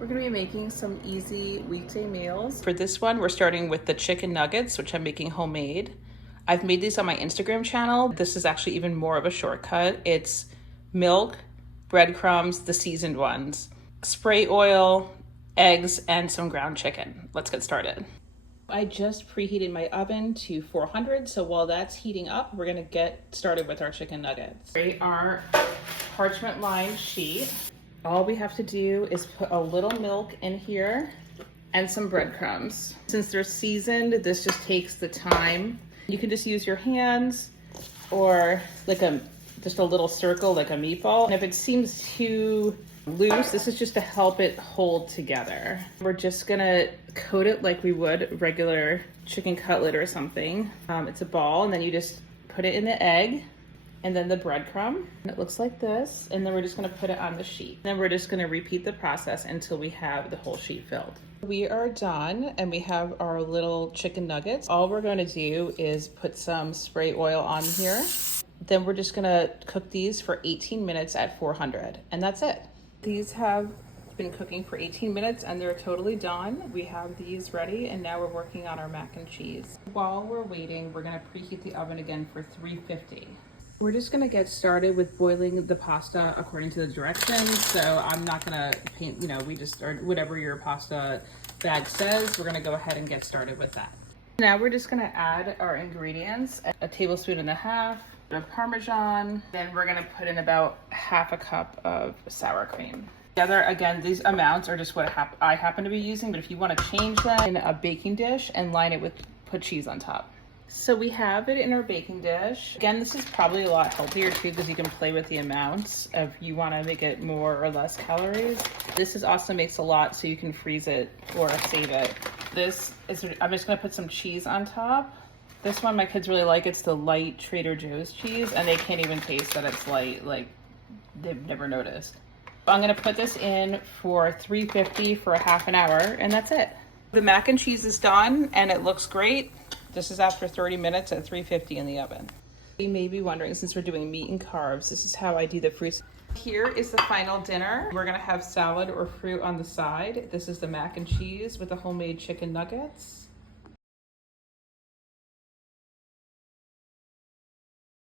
We're gonna be making some easy weekday meals. For this one, we're starting with the chicken nuggets, which I'm making homemade. I've made these on my Instagram channel. This is actually even more of a shortcut. It's milk, breadcrumbs, the seasoned ones, spray oil, eggs, and some ground chicken. Let's get started. I just preheated my oven to 400, so while that's heating up, we're gonna get started with our chicken nuggets. Our parchment lined sheet. All we have to do is put a little milk in here and some breadcrumbs. Since they're seasoned, this just takes the time. You can just use your hands or like just a little circle like a meatball. And if it seems too loose, this is just to help it hold together. We're just gonna coat it like we would regular chicken cutlet or something. It's a ball, and then you just put it in the egg and then the breadcrumb. It looks like this, and then we're just gonna put it on the sheet. Then we're just gonna repeat the process until we have the whole sheet filled. We are done, and we have our little chicken nuggets. All we're gonna do is put some spray oil on here. Then we're just gonna cook these for 18 minutes at 400, and that's it. These have been cooking for 18 minutes and they're totally done. We have these ready, and now we're working on our mac and cheese. While we're waiting, we're gonna preheat the oven again for 350. We're just gonna get started with boiling the pasta according to the directions. So I'm not gonna paint, we just, or whatever your pasta bag says, we're gonna go ahead and get started with that. Now we're just gonna add our ingredients, a tablespoon and a half of Parmesan. Then we're gonna put in about half a cup of sour cream. Together, again, these amounts are just what I happen to be using, but if you wanna change them, in a baking dish and line it with, put cheese on top. So we have it in our baking dish. Again, this is probably a lot healthier too, because you can play with the amounts if you want to make it more or less calories. This is also makes a lot, so you can freeze it or save it. I'm just gonna put some cheese on top. This one my kids really like. It's the light Trader Joe's cheese, and they can't even taste that it's light, like they've never noticed. I'm gonna put this in for 350 for a half an hour, and that's it. The mac and cheese is done, and it looks great. This is after 30 minutes at 350 in the oven. You may be wondering, since we're doing meat and carbs, this is how I do the fruits. Here is the final dinner. We're gonna have salad or fruit on the side. This is the mac and cheese with the homemade chicken nuggets.